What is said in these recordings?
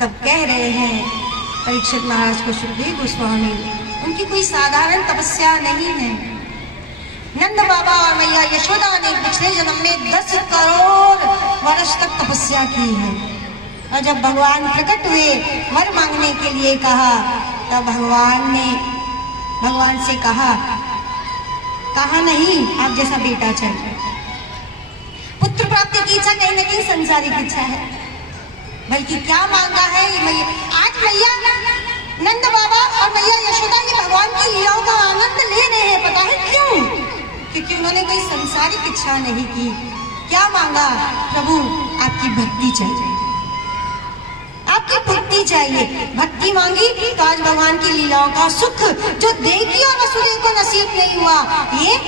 तब कह रहे हैं परीक्षित महाराज को सुखदेव गोस्वामी, उनकी कोई साधारण तपस्या नहीं है। नंद बाबा और मैया यशोदा ने पिछले जन्म में 10 करोड़ वर्ष तक तपस्या की है, और जब भगवान प्रकट हुए वर मांगने के लिए कहा, तब भगवान ने भगवान से कहा नहीं, आप जैसा बेटा चाहिए। पुत्र प्राप्ति की इच्छा कहीं न कहीं संसारिक इच्छा है, बल्कि क्या मांगा है ये मैया। आज मैया नंद बाबा और मैया यशोदा ये भगवान की लीलाओं का आनंद ले रहे हैं। पता है क्यों? क्योंकि उन्होंने कोई संसारिक इच्छा नहीं की। क्या मांगा? प्रभु आपकी भक्ति चाहिए, आपकी भक्ति चाहिए। भक्ति मांगी तो आज भगवान की लीलाओं का सुख जो देवकी और असुरी को नसीब नहीं हुआ, ये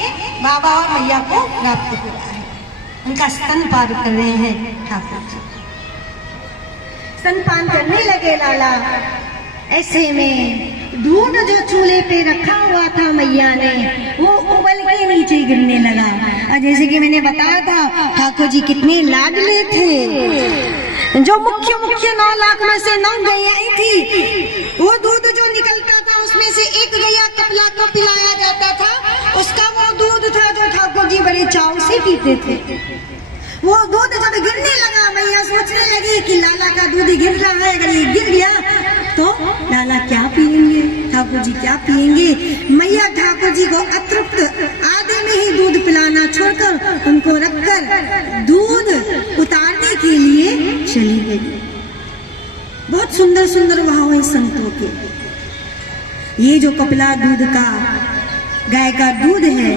बाबा और मैया को प्राप्त हुआ है। उनका स्तन पान कर रहे हैं ठाकुर जी। स्तनपान करने लगे लाला। ऐसे में दूध जो चूल्हे पे रखा हुआ था मैया ने, वो उबल के नीचे गिरने लगा। और जैसे कि मैंने बताया था, ठाकुर जी कितने लाडले थे। जो मुख्य 9 लाख में से 9 गैयाएं थी, वो दूध जो निकलता था उसमें से एक गैया कपिला को पिलाया जाता था। उसका वो दूध था जो ठाकुर जी बड़े चाव से पीते थे। वो दूध जब गिरने लगा, मैया सोचने लगी कि लाला का दूध गिर रहा है, अगर ये गिर गया तो लाला क्या पिएंगे, ठाकुर जी क्या पिएंगे। मैया ठाकुर जी को अतृप्त आधे में ही दूध पिलाना छोड़कर उनको रखकर दूध उतारने के लिए चली गई। बहुत सुंदर सुंदर वहां हुए संतों के। ये जो कपिला दूध का गाय का दूध है,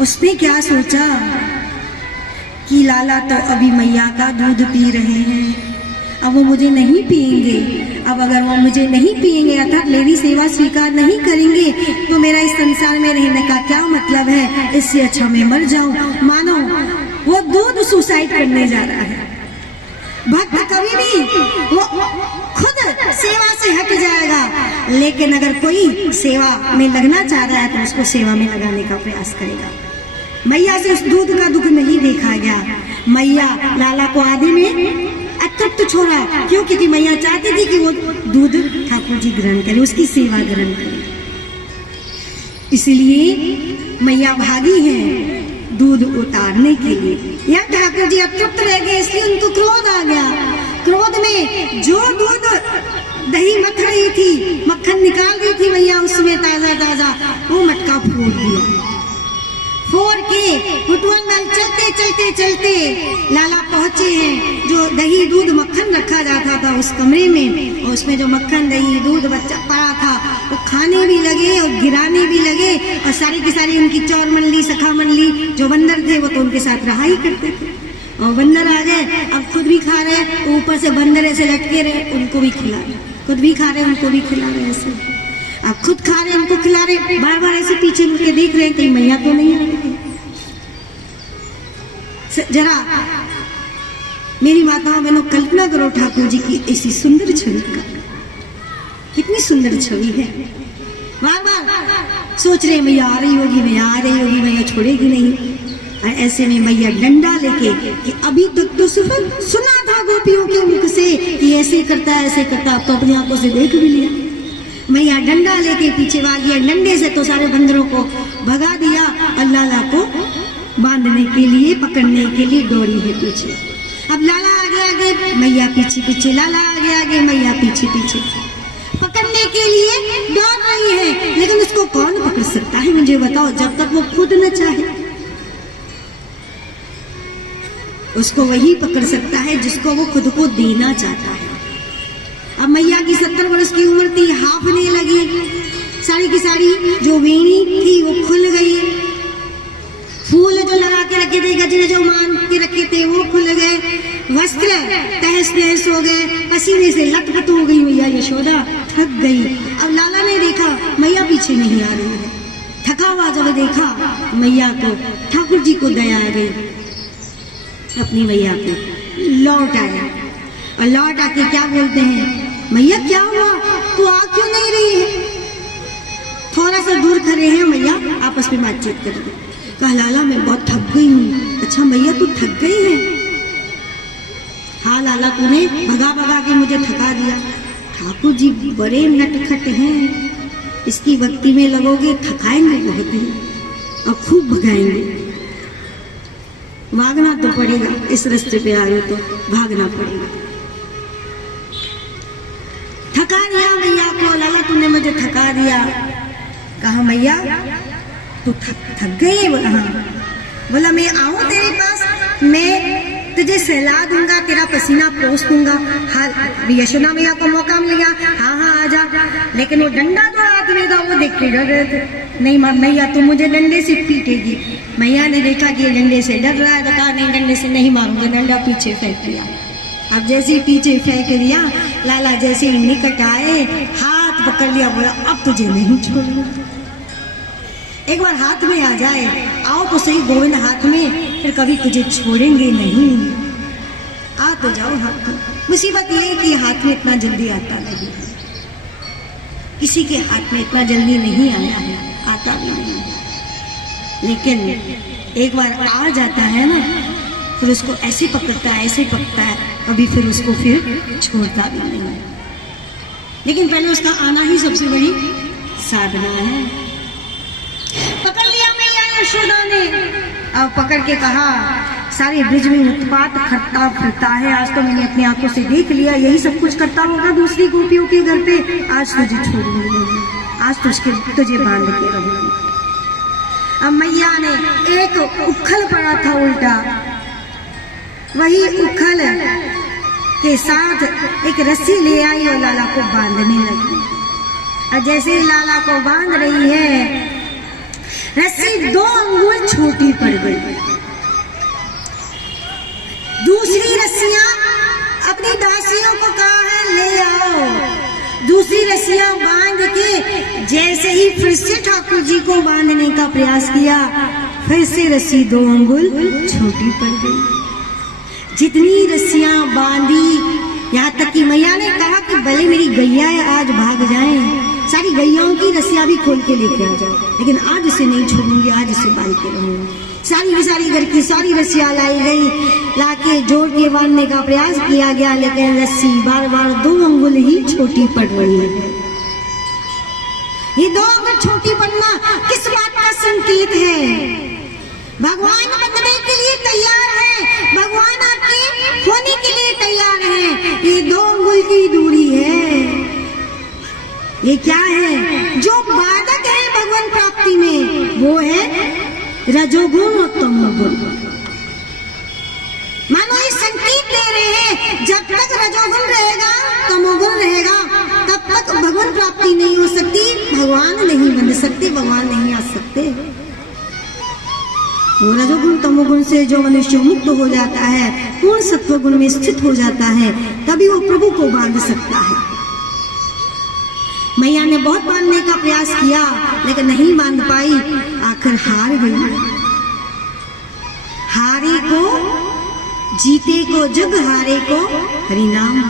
उसने क्या सोचा कि लाला तो अभी मैया का दूध पी रहे हैं, अब वो मुझे नहीं पिएंगे। अब अगर वो मुझे नहीं पिएंगे अर्थात मेरी सेवा स्वीकार नहीं करेंगे, तो मेरा इस संसार में रहने का क्या मतलब है। इससे अच्छा मैं मर जाऊं। मानो वो दूध सुसाइड करने जा रहा है। भक्त कभी भी वो खुद सेवा से हट जाएगा, लेकिन अगर कोई सेवा में लगना चाह रहा है तो उसको सेवा में लगाने का प्रयास करेगा। मैया से उस दूध का दुख नहीं देखा गया। मैया लाला को आधे में अतृप्त छोड़ा। क्यों? क्योंकि मैया चाहती थी कि वो दूध ठाकुर जी ग्रहण करें, उसकी सेवा ग्रहण करें। इसलिए मैया भागी है दूध उतारने के लिए। या ठाकुर जी अतृप्त रह गए, इसलिए उनको क्रोध आ गया। क्रोध में जो दूध दही मथ रही थी, मक्खन निकाल रही थी मैया उसमें ताजा ताजा, वो मटका फोड़ दिया। फोड़ के फुटवल में चलते चलते चलते लाला पहुंचे हैं जो दही दूध मक्खन रखा जाता था उस कमरे में, और उसमें जो मक्खन दही दूध बच्चा पड़ा था वो खाने भी लगे और गिराने भी लगे। और सारी की सारी उनकी चौर मंडली सखा मंडली जो बंदर थे वो तो उनके साथ रहा ही करते थे। और बंदर आ गए, अब खुद भी खा रहे, ऊपर से बंदर ऐसे लटके रहे, उनको भी खिला रहे, खुद भी खा रहे उनको भी खिला रहे। ऐसे अब खुद खा रहे उनको खिला रहे, बार बार ऐसे पीछे मुड़ के देख रहे हैं कहीं मैया तो नहीं आ रही। जरा मेरी माताओं बहनों कल्पना करो ठाकुर जी की ऐसी सुंदर छवि का। कितनी सुंदर छवि है। बार बार सोच रहे मैया आ रही होगी, मैया आ रही होगी, मैया छोड़ेगी नहीं। और ऐसे में मैया डंडा लेके कि अभी तक तो सुना था गोपियों के मुख से कि ऐसे करता है ऐसे करता, अब तो अपनी आंखों से देख भी लिया। मैया डंडा लेके पीछे भागी, डंडे से तो सारे बंदरों को भगा दिया और लाला को बांधने के लिए पकड़ने के लिए दौड़ी है पीछे। अब लाला आगे आगे मैया पीछे पीछे, लाला आगे आगे मैया पीछे पीछे, पकड़ने के लिए दौड़ रही है। लेकिन उसको कौन पकड़ सकता है मुझे बताओ, जब तक वो खुद न चाहे। उसको वही पकड़ सकता है जिसको वो खुद को देना चाहता है। अब मैया की 70 वर्ष की उम्र थी, हाफने लगी, सारी की सारी जो वेणी थी वो खुल गई, फूल जो लगा के रखे थे, गजरे जो मान के रखे थे वो खुल गए, वस्त्र तहस नहस हो गए, पसीने से लटपट हो गई मैया यशोदा, थक गई। अब लाला ने देखा मैया पीछे नहीं आ रही है, थका हुआ जब देखा मैया को, ठाकुर जी को दया आ गई, अपनी मैया को लौट आया। और लौट आके क्या बोलते हैं, मैया क्या हुआ, तू आ क्यों नहीं रही है। थोड़ा सा दूर खड़े हैं मैया, आपस में बातचीत कर रहे। कहा लाला मैं बहुत थक गई हूँ। अच्छा मैया तू थक गई है, हाँ लाला तूने भगा भगा के मुझे थका दिया। ठाकुर जी बड़े नटखट हैं, इसकी भक्ति में लगोगे थकाएंगे बहुत ही और खूब भगाएंगे। भागना तो पड़ेगा, इस रास्ते पे आ रहे तो भागना पड़ेगा। थका दिया मैया को, लाला तूने मुझे थका दिया। कहा मैया तू थक गई है? बोला हाँ। बोला मैं आऊं तेरे पास, मैं तुझे सहला दूंगा, तेरा पसीना पोंछ दूंगा। हाँ यशोदा मैया को मौका मिल गया, हाँ हाँ आजा। लेकिन वो डंडा जो हाथ में था वो देख के डर रहे थे। नहीं मैया तू मुझे डंडे से पीटेगी। मैया ने देखा कि ये डंडे से डर रहा है तो कहा नहीं डंडे से नहीं मारूंगा, डंडा पीछे फेंक दिया। अब जैसे ही पीछे फेंक दिया, लाला जैसे ही निकट आए हाथ पकड़ लिया, बोला अब तुझे नहीं छोड़ूंगा। एक बार हाथ में आ जाए, आओ तो सही गोविंद हाथ में, फिर कभी तुझे छोड़ेंगे नहीं। आ तो जाओ हाथ में। मुसीबत ये है कि हाथ में इतना जल्दी आता नहीं, किसी के हाथ में इतना जल्दी नहीं आया है, आता भी नहीं। लेकिन एक बार आ जाता है ना, फिर उसको ऐसे पकड़ता है, ऐसे पकड़ता है, कभी फिर उसको फिर छोड़ता भी नहीं। लेकिन पहले उसका आना ही सबसे बड़ी साधना है। पकड़ लिया मैया यशोदा ने, अब पकड़ के कहा सारे ब्रिज में उत्पात करता फिरता है, आज तो मैंने अपनी आंखों से देख लिया, यही सब कुछ करता होगा दूसरी गोपियों के घर पे। आज तुझे छोड़ूंगी नहीं, आज तुझे बांध के रहूंगी। अब मैया ने एक उखल पड़ा था उल्टा, वही उखल के साथ एक रस्सी ले आई और लाला को बांधने लगी। और जैसे लाला को बांध रही है, रस्सी 2 अंगुल छोटी पड़ गई। दूसरी रस्सियां अपनी दासियों को कहा है ले आओ। दूसरी रस्सियां बांध के जैसे ही फिर से ठाकुर जी को बांधने का प्रयास किया, फिर से रस्सी 2 अंगुल छोटी पड़ गई। जितनी रस्सियां बांधी, यहाँ तक कि मैया ने कहा कि भले मेरी गैया आज भाग जाएं, सारी गैयाओं की रस्सियां भी खोल के लेके आ जाओ, लेकिन आज इसे नहीं छोड़ूंगी, आज इसे बांध के रहूंगी। सारी घर की सारी रस्सियां लाई गई, लाके जोड़ के बांधने का प्रयास किया गया, लेकिन रस्सी बार बार 2 अंगुल ही छोटी पड़ रही है। ये 2 अंगुल छोटी पड़ना किस बात का संकेत है? भगवान बनने के लिए तैयार है, भगवान आपके होने के लिए तैयार है। ये 2 अंगुल की दूरी है। ये क्या है? जो बाधक है भगवान प्राप्ति में, वो है रजोगुण और तमोगुण। मानो ये संकेत दे रहे हैं, जब तक रजोगुण रहेगा, तमोगुण रहेगा, तब तक भगवान प्राप्ति नहीं हो सकती, भगवान नहीं बन सकते, भगवान नहीं आ सकते। वो रजोगुण तमोगुण से जो मनुष्य मुक्त हो जाता है, पूर्ण सत्वगुण में स्थित हो जाता है, तभी वो प्रभु को बांध सकता है। मैया ने बहुत बांधने का प्रयास किया, लेकिन नहीं बांध पाई, आखिर हार गई। हारे को जीते को जग, हारे को हरिनाम।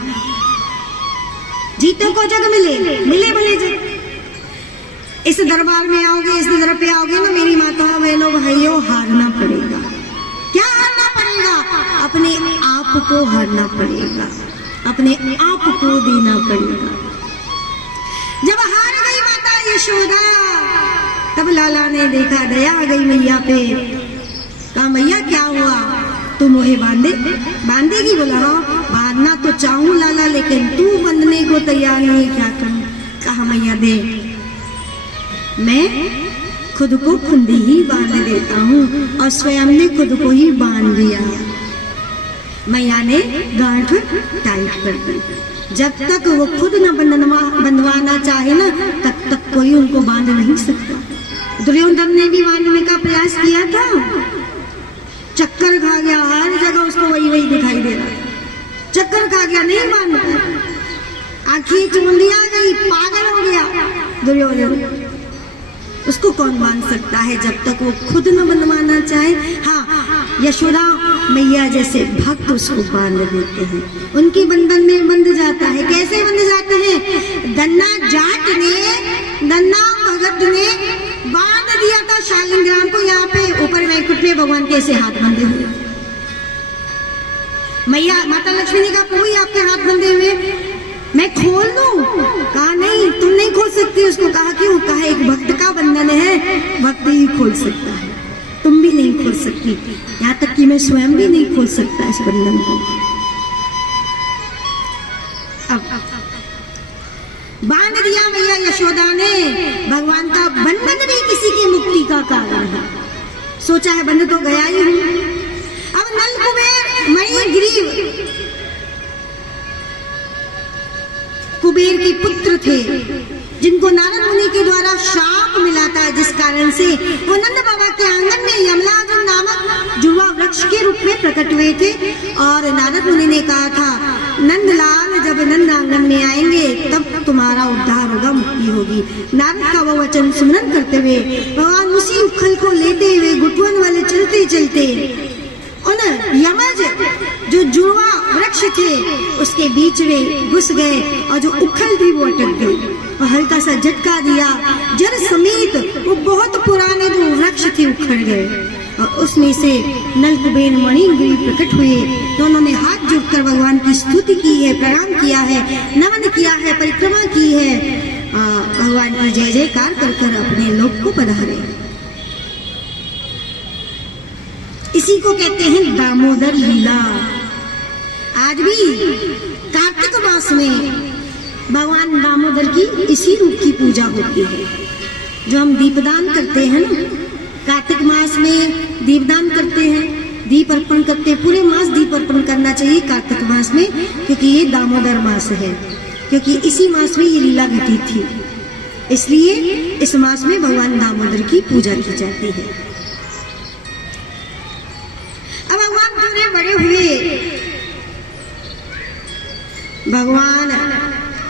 जीते को जग मिले भले जग। इस दरबार में आओगे, इस दर पे आओगे ना मेरी माताओं बहनों भाइयों, हारना पड़ेगा। क्या हारना पड़ेगा? अपने आप को हारना पड़ेगा, अपने आप को देना पड़ेगा। जब हार गई माता यशोदा, तब लाला ने देखा, दया आ गई मैया पे। कहा मैया क्या हुआ, तू मुझे बांधेगी? बोला हाँ बांधना तो चाहूं लाला, लेकिन तू बंधने को तैयार नहीं, क्या करूं? कहा मैया दे, मैं खुद को खुद ही बांध देता हूँ। और स्वयं ने खुद को ही बांध दिया। मैया ने गांठ टाइट कर दी। जब तक वो खुद न बंधवाना चाहे ना, तब तक कोई उनको बांध नहीं सकता। दुर्योधन ने भी बांधने का प्रयास किया था, चक्कर खा गया, हर जगह उसको वही दिखाई दे रहा। चक्कर खा गया, नहीं बांध पाया, आंखें चुंदी आ गई, पागल हो गया दुर्योधन। उसको कौन बांध सकता है जब तक वो खुद न बंधवाना चाहे? हाँ, यशोदा मैया जैसे भक्त उसको बांध देते हैं, उनके बंधन में बंध जाता है। कैसे बंध जाते हैं? दन्ना जाट ने, दन्ना भगत ने बांध दिया था शालिग्राम को, यहाँ पे ऊपर वैकुंठ में भगवान के ऐसे हाथ बंधे हुए। मैया माता लक्ष्मी ने कहा प्रभु ये आपके हाथ बंधे हुए, मैं खोल दूं? कहा नहीं, तुम नहीं खोल सकती उसको। कहा क्यों? कहा एक भक्त का बंधन है, भक्त ही खोल सकता है, तुम भी नहीं खोल सकती, यहाँ तक कि मैं स्वयं भी नहीं खोल सकता इस बंधन को। अब बांध दिया मैया यशोदा ने। भगवान का बंधन भी किसी की मुक्ति का कारण है। सोचा है बंध तो गया ही हूं। अब नल कुबेर मणि ग्रीव कुबेर के पुत्र थे, जिनको नारद मुनि के द्वारा शाप मिला था, जिस कारण से वो नंद बाबा के आंगन में यमराज नामक जुड़वा वृक्ष के रूप में प्रकट हुए थे। और नारद मुनि ने कहा था नंदलाल जब नंद आंगन में आएंगे तब तुम्हारा उद्धार होगा, मुक्ति होगी। नारद का वो वचन स्मरण करते हुए भगवान उसी उखल को लेते हुए घुटवन वाले चलते चलते उन यमज जो जुड़वा वृक्ष थे उसके बीच में घुस गए, और जो उखल थी वो अटक गई और हल्का सा झटका दिया, जड़ समेत वो बहुत पुराने जो वृक्ष थे उखड़ गए। और उसमें से नल कुबेर मणिग्रीव प्रकट हुए। तो उन्होंने हाथ जोड़कर भगवान की स्तुति की है, प्रणाम किया है, नमन किया है, परिक्रमा की है, भगवान की जय जयकार कर कर अपने लोक को पधारे। इसी को कहते हैं दामोदर लीला। आज भी कार्तिक मास में भगवान दामोदर की इसी रूप की पूजा होती है। जो हम दीपदान करते हैं ना, कार्तिक मास में दीपदान करते हैं, दीप अर्पण करते हैं। पूरे मास दीप अर्पण करना चाहिए कार्तिक मास में, क्योंकि ये दामोदर मास है, क्योंकि इसी मास में ये लीला घटित थी, इसलिए इस मास में भगवान दामोदर की पूजा की जाती है। अब भगवान थोड़े बड़े हुए, भगवान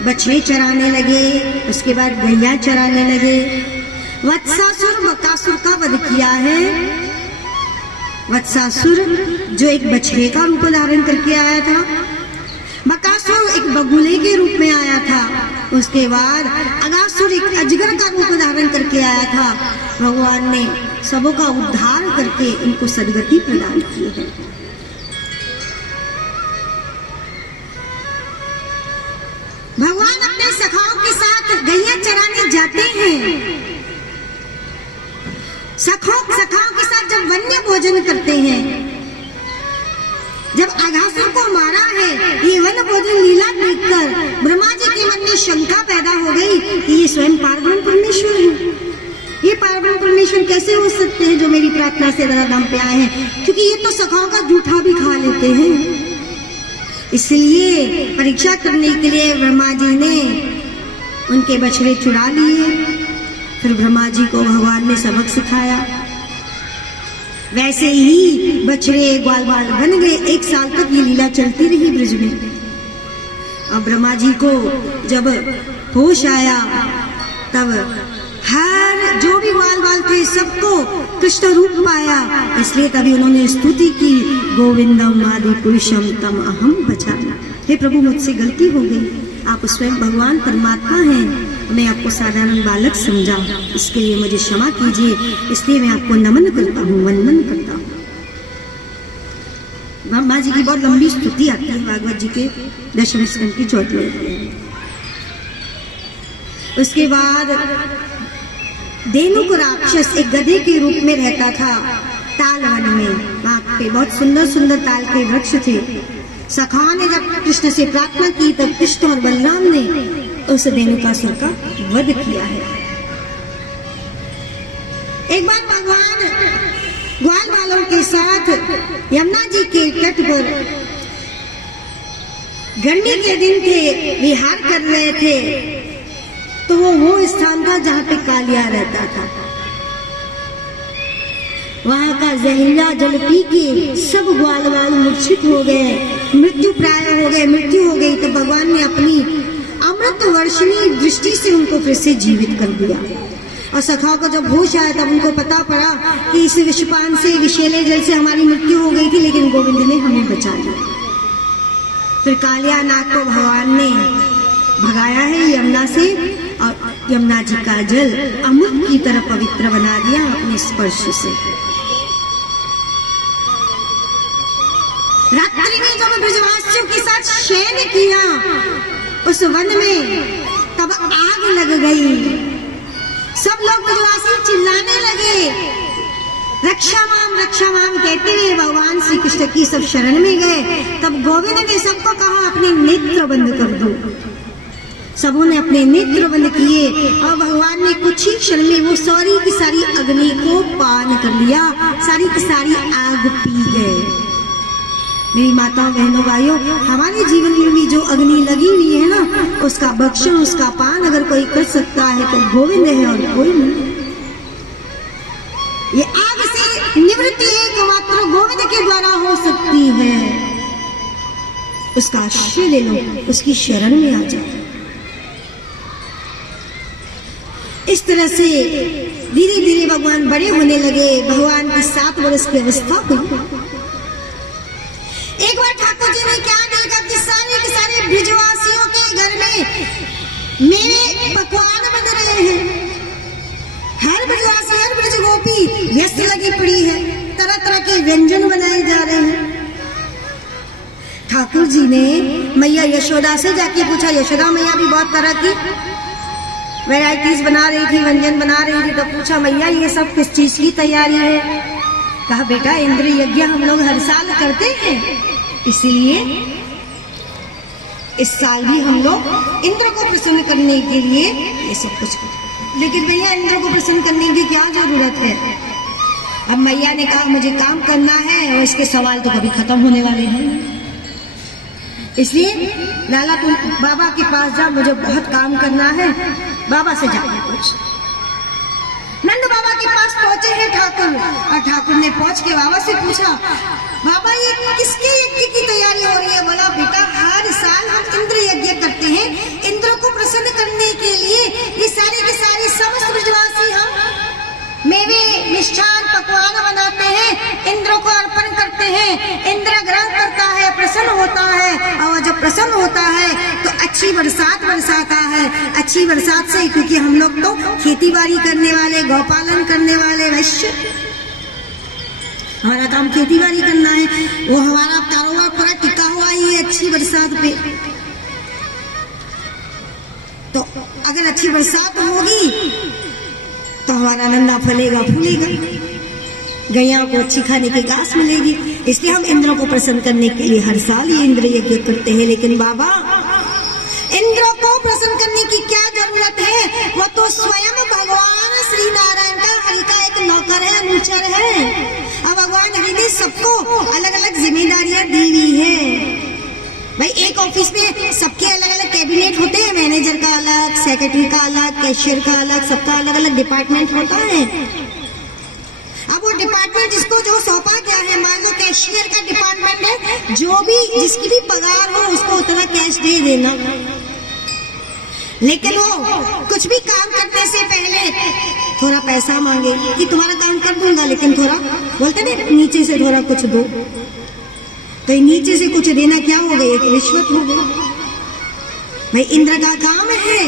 बछड़े चराने लगे, उसके बाद गैया चराने लगे। वत्सासुर बकासुर का वध किया है। वत्सासुर जो एक बछड़े का रूप धारण करके आया था, बकासुर एक बगुले के रूप में आया था, उसके बाद अगासुर एक अजगर का रूप धारण करके आया था। भगवान ने सबों का उद्धार करके इनको सद्गति प्रदान की है। भगवान अपने सखाओं के साथ गैया चराने जाते हैं। सखाओं के साथ जब वन्य भोजन करते हैं, जब अघासुर को मारा है, ये वन्य भोजन लीला देखकर ब्रह्मा जी के मन में शंका पैदा हो गई कि ये स्वयं पारब्रह्म परमेश्वर है। ये पारब्रह्म परमेश्वर कैसे हो सकते हैं जो मेरी प्रार्थना से धराधाम पे आए हैं, क्योंकि ये तो सखाओं का जूठा भी खा लेते हैं। इसलिए परीक्षा करने के लिए ब्रह्मा जी ने उनके बछड़े चुरा लिए। फिर ब्रह्मा जी को भगवान ने सबक सिखाया। वैसे ही बछड़े ग्वाल बाल बन गए। 1 साल तक ये लीला चलती रही ब्रज में। अब ब्रह्मा जी को जब होश आया, तब हर जो भी ग्वाल बाल थे सबको कृष्ण रूप पाया। इसलिए तभी उन्होंने स्तुति की, गोविंदम आदि पुरुषम तम अहम बचाना। हे प्रभु, मुझसे गलती हो गई, आप स्वयं भगवान परमात्मा हैं, मैं आपको साधारण बालक समझा, इसके लिए मुझे क्षमा कीजिए। इसलिए मैं आपको नमन करता हूँ, वंदन करता हूँ। ब्रह्मा जी की बहुत लंबी स्तुति आती है भागवत जी के 10वें स्कंद की 4वीं अध्याय। उसके बाद धेनुक राक्षस एक गधे के रूप में रहता था ताल वन में। वहां पे बहुत सुंदर सुंदर ताल के वृक्ष थे। सखा ने जब कृष्ण से प्रार्थना की, तब कृष्ण और बलराम ने उस धेनुकासुर का वध किया है। एक बार भगवान ग्वाल बालों के साथ यमुना जी के तट पर, गर्मी के दिन थे, विहार कर रहे थे। तो वो स्थान था जहाँ पे कालिया रहता था। वहां का जहरीला जल पी के सब ग्वाल बाल मूर्छित हो गए, मृत्यु प्राय हो गए, मृत्यु हो गई। तो भगवान ने अपनी अमृत वर्षिणी दृष्टि से उनको फिर से जीवित कर दिया। और सखाओं को जब होश आया तब उनको पता पड़ा कि इस विषपान से, विषैले जल से हमारी मृत्यु हो गई थी, लेकिन गोविंद ने हमें बचा लिया। फिर कालिया नाग को भगवान ने भगाया है यमुना से, और यमुना जी का जल अमृत की तरह पवित्र बना दिया अपने स्पर्श से। रात्रि में जब ब्रजवासियों के साथ शयन किया उस वन में, तब आग लग गई। सब लोग ब्रजवासी चिल्लाने लगे, रक्षा माम कहते हुए भगवान श्री कृष्ण की सब शरण में गए। तब गोविंद ने सबको कहा अपने नेत्र बंद कर दो। सबों ने अपने नेत्र बंद किए और भगवान ने कुछ ही क्षण में वो सारी की सारी अग्नि को पान कर लिया, सारी की सारी आग पी गए। मेरी माताओं बहनों भाइयों, हमारे जीवन में भी जो अग्नि लगी हुई है ना, उसका भक्षण उसका पान अगर कोई कर सकता है तो गोविंद है और कोई नहीं। ये आग से निवृत्ति एकमात्र गोविंद के द्वारा हो सकती है। उसका आश्रय ले लो, उसकी शरण में आ जाओ। इस तरह से धीरे धीरे भगवान बड़े होने लगे। भगवान की 7 वर्ष की अवस्था हुई। एक बार ठाकुर जी ने क्या देखा कि सारे के सारे ब्रजवासियों के घर में मेरे पकवान बन रहे हैं। हर ब्रजवासी हर ब्रज गोपी व्यस्त लगी पड़ी है, तरह तरह के व्यंजन बनाए जा रहे हैं। ठाकुर जी ने मैया यशोदा से जाके पूछा, यशोदा मैया भी बहुत तरह की वैरायटीज बना रही थी, व्यंजन बना रही थी, तो पूछा मैया ये सब किस चीज की तैयारी है? कहा बेटा इंद्र यज्ञ हम लोग हर साल करते हैं, इसलिए इस साल भी हम लोग इंद्र को प्रसन्न करने के लिए ये सब कुछ करते। लेकिन भैया इंद्र को प्रसन्न करने की क्या जरूरत है? अब मैया ने कहा मुझे काम करना है और इसके सवाल तो कभी खत्म होने वाले हैं, इसलिए लाला तुम बाबा के पास जा, मुझे बहुत काम करना है, बाबा से जाके पूछ। नंद बाबा के पास पहुंचे हैं ठाकुर, और ठाकुर ने पहुंच के बाबा से पूछा, बाबा ये किसके यज्ञ की तैयारी हो रही है? बोला बेटा हर साल हम इंद्र यज्ञ करते हैं, इंद्र को प्रसन्न करने के लिए ये सारे के सारे समस्त ब्रजवासी हम मेवे मिष्ठान पकवान बनाते हैं, इंद्र को अर्पण करते हैं। इंद्र ग्रहण करता है, प्रसन्न होता है, और जब प्रसन्न होता है तो अच्छी बरसात बरसाता है। अच्छी बरसात से, क्योंकि हम लोग तो खेती बाड़ी करने वाले, गौपालन करने वाले वैश्य, हमारा काम खेती बाड़ी करना है, वो हमारा कारोबार पूरा टिका हुआ ही है अच्छी बरसात पे। तो अगर अच्छी बरसात होगी तो हमारा नन्ना फलेगा फूलेगा, गैया को अच्छी खाने की घास मिलेगी। इसलिए हम इंद्र को प्रसन्न करने के लिए हर साल ये इंद्र यज्ञ करते हैं। लेकिन बाबा इंद्र को प्रसन्न करने की क्या जरूरत है? वो तो स्वयं भगवान श्री नारायण का हरि का एक नौकर है, अनुचर है। अब भगवान हरि ने सबको अलग अलग जिम्मेदारियां दी हुई है। भाई एक ऑफिस में सबके अलग अलग कैबिनेट होते हैं, मैनेजर का अलग, सेक्रेटरी का अलग, कैशियर का अलग, सबका अलग अलग डिपार्टमेंट होता है। अब वो डिपार्टमेंट जिसको जो सौंपा गया है, मान लो कैशियर का डिपार्टमेंट है, जो भी जिसकी भी पगार हो उसको उतना कैश दे देना। लेकिन वो कुछ भी काम करने से पहले थोड़ा पैसा मांगे कि तुम्हारा काम कर दूंगा, लेकिन थोड़ा बोलते ना नीचे से थोड़ा कुछ दो। तो नीचे से कुछ देना क्या हो गया? एक रिश्वत हो गई। भाई इंद्र का काम है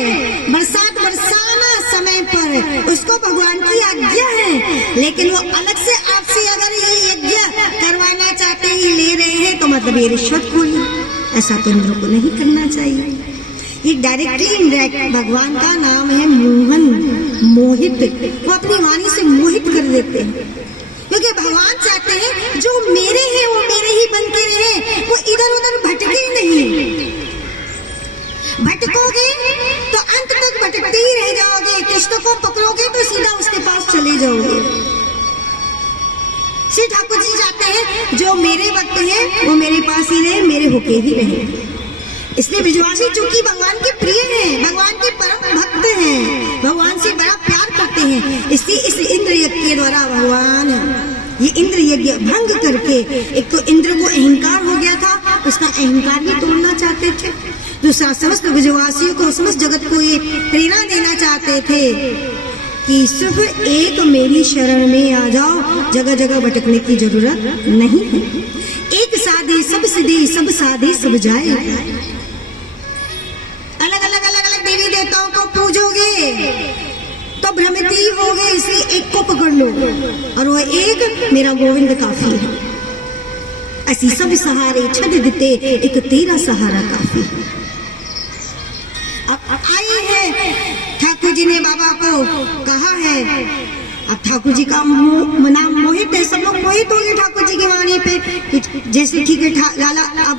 बरसात बरसाना समय पर, उसको भगवान की आज्ञा है। लेकिन वो अलग से आपसे अगर ये यज्ञ करवाना चाहते ही ले रहे हैं तो मतलब ये रिश्वत खोली। ऐसा तो इंद्र को नहीं करना चाहिए। ये डायरेक्टली इनडायरेक्ट भगवान का नाम है मोहन, मोहित। वो अपनी वाणी से मोहित कर देते हैं, क्योंकि भगवान चाहते हैं जो मेरे हैं वो मेरे ही बन के रहे, वो इधर उधर भटके नहीं। भटकोगे तो अंत तक भटकते ही रह जाओगे, कृष्ण को पकड़ोगे तो सीधा उसके पास चले जाओगे। श्री ठाकुर जी चाहते हैं जो मेरे भक्त हैं वो मेरे पास ही रहे, मेरे होके ही रहे। इसलिए ब्रजवासी चूंकि भगवान के प्रिय हैं, भगवान के परम भक्त हैं, भगवान से बड़ा प्यार करते हैं, इसलिए इस इंद्र यज्ञ के द्वारा भगवान ये इंद्र यज्ञ भंग करके, एक तो इंद्र को अहंकार हो गया था, उसका अहंकार भी तोड़ना चाहते थे। दूसरा समस्त ब्रजवासियों को, समस्त जगत को ये प्रेरणा देना चाहते थे कि सिर्फ एक मेरी शरण में आ जाओ, जगह जगह भटकने की जरूरत नहीं है। एक साधे सब सिद्धि, सब साधे सब जाए। अलग अलग अलग अलग देवी देवताओं को पूजोगे तो भ्रमित ही होगे, इसलिए एक को पकड़ लो और वह एक मेरा गोविंद काफी है। ऐसी सब सहारे छड़ देते, एक तेरा सहारा काफी। अब आई है ठाकुर जी ने बाबा को कहा है, अब ठाकुर जी का नाम मोहित है, सब लोग मोहित होंगे ठाकुर जी की वाणी पे। जैसे ठीक है लाला, अब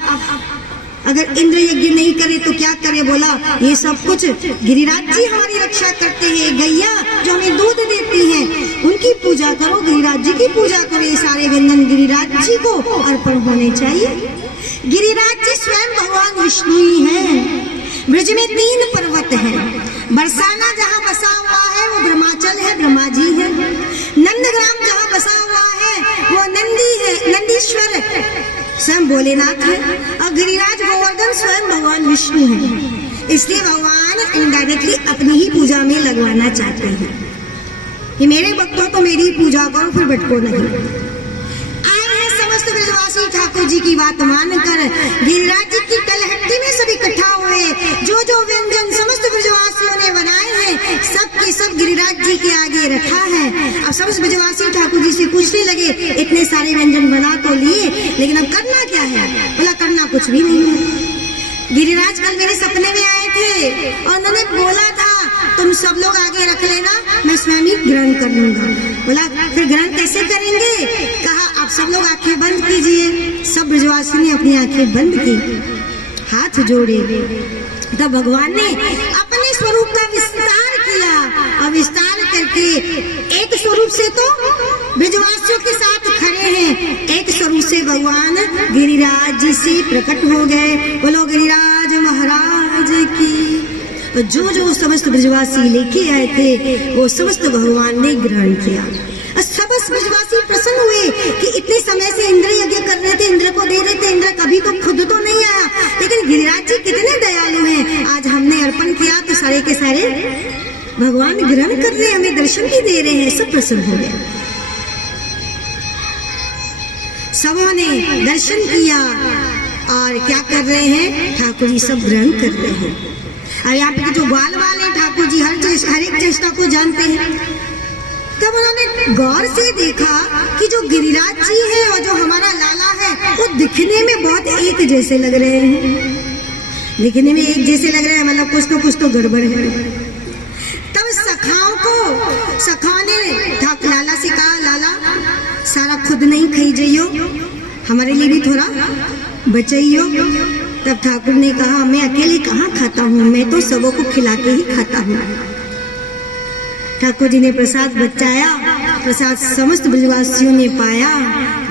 अगर इंद्र यज्ञ नहीं करे तो क्या करे? बोला ये सब कुछ गिरिराज जी हमारी रक्षा करते हैं, गैया जो हमें दूध देती हैं उनकी पूजा करो, गिरिराज जी की पूजा करो। ये सारे व्यंजन गिरिराज जी को अर्पण होने चाहिए। गिरिराज जी स्वयं भगवान विष्णु ही हैं। ब्रज में 3 पर्वत हैं। बरसाना जहाँ बसा हुआ है वो ब्रह्माचल है, ब्रह्मा जी है। नंदग्राम जहाँ बसा हुआ है वो नंदी है, नंदीश्वर स्वयं भोलेनाथ है। और गिरिराज गोवर्धन स्वयं भगवान विष्णु है। इसलिए भगवान इनडायरेक्टली अपनी ही पूजा में लगवाना चाहते हैं कि मेरे भक्तों तो मेरी ही पूजा करो, फिर भटको नहीं। समस्त ब्रजवासी ठाकुर जी की बात मानकर गिरिराज जी की तलहटी में सब इकट्ठा हुए। जो व्यंजन समस्त ब्रजवासियों ने बनाए हैं सब के सब गिरिराज जी के आगे रखा है। अब समस्त ब्रजवासी ठाकुर जी से पूछने लगे, इतने सारे व्यंजन बना तो लिए, लेकिन अब करना क्या है? बोला करना कुछ भी नहीं है। गिरिराज कल मेरे सपने में आए थे और उन्होंने बोला था तुम सब लोग आगे रख लेना, मैं स्वयं ही ग्रहण कर लूंगा। बोला फिर ग्रहण कैसे करेंगे? कहा आप सब लोग आंखें बंद कीजिए। सब ब्रजवासी ने अपनी आंखें बंद की, हाथ जोड़े। तब भगवान ने अपने स्वरूप का विस्तार किया और विस्तार करके एक स्वरूप से तो ब्रजवासियों के साथ खड़े हैं, एक स्वरूप से भगवान गिरिराज जी से प्रकट हो गए। बोलो गिरिराज महाराज की। जो समस्त ब्रजवासी लेके आए थे वो समस्त भगवान ने ग्रहण किया। समस्त ब्रजवासी प्रसन्न हुए कि इतने समय से इंद्र यज्ञ कर रहे थे, इंद्र को दे रहे थे, इंद्र कभी तो खुद तो नहीं आया, लेकिन गिरिराज जी कितने दयालु हैं, आज हमने अर्पण किया तो सारे के सारे भगवान ग्रहण कर रहे हैं, हमें दर्शन भी दे रहे हैं। सब प्रसन्न हो गए, सबों ने दर्शन किया और क्या कर रहे हैं? ठाकुर जी सब ग्रहण कर रहे हैं। अब यहाँ पे जो ग्वाल वाले ठाकुर जी हर एक चेष्टा को जानते हैं। तब उन्होंने गौर से देखा कि जो गिरिराज जी है और जो हमारा लाला है वो दिखने में बहुत एक जैसे लग रहे हैं। दिखने में एक जैसे लग रहे हैं, मतलब कुछ तो गड़बड़ है। तब सखाओं ने ठाकुर लाला से कहा, लाला सारा खुद नहीं खाई जाइयो, हमारे लिए भी थोड़ा बचाइयो। तब ठाकुर ने कहा मैं अकेले कहाँ खाता हूँ, मैं तो सबों को खिला के ही खाता हूँ। ठाकुर जी ने प्रसाद बचाया, प्रसाद समस्त ब्रजवासियों ने पाया।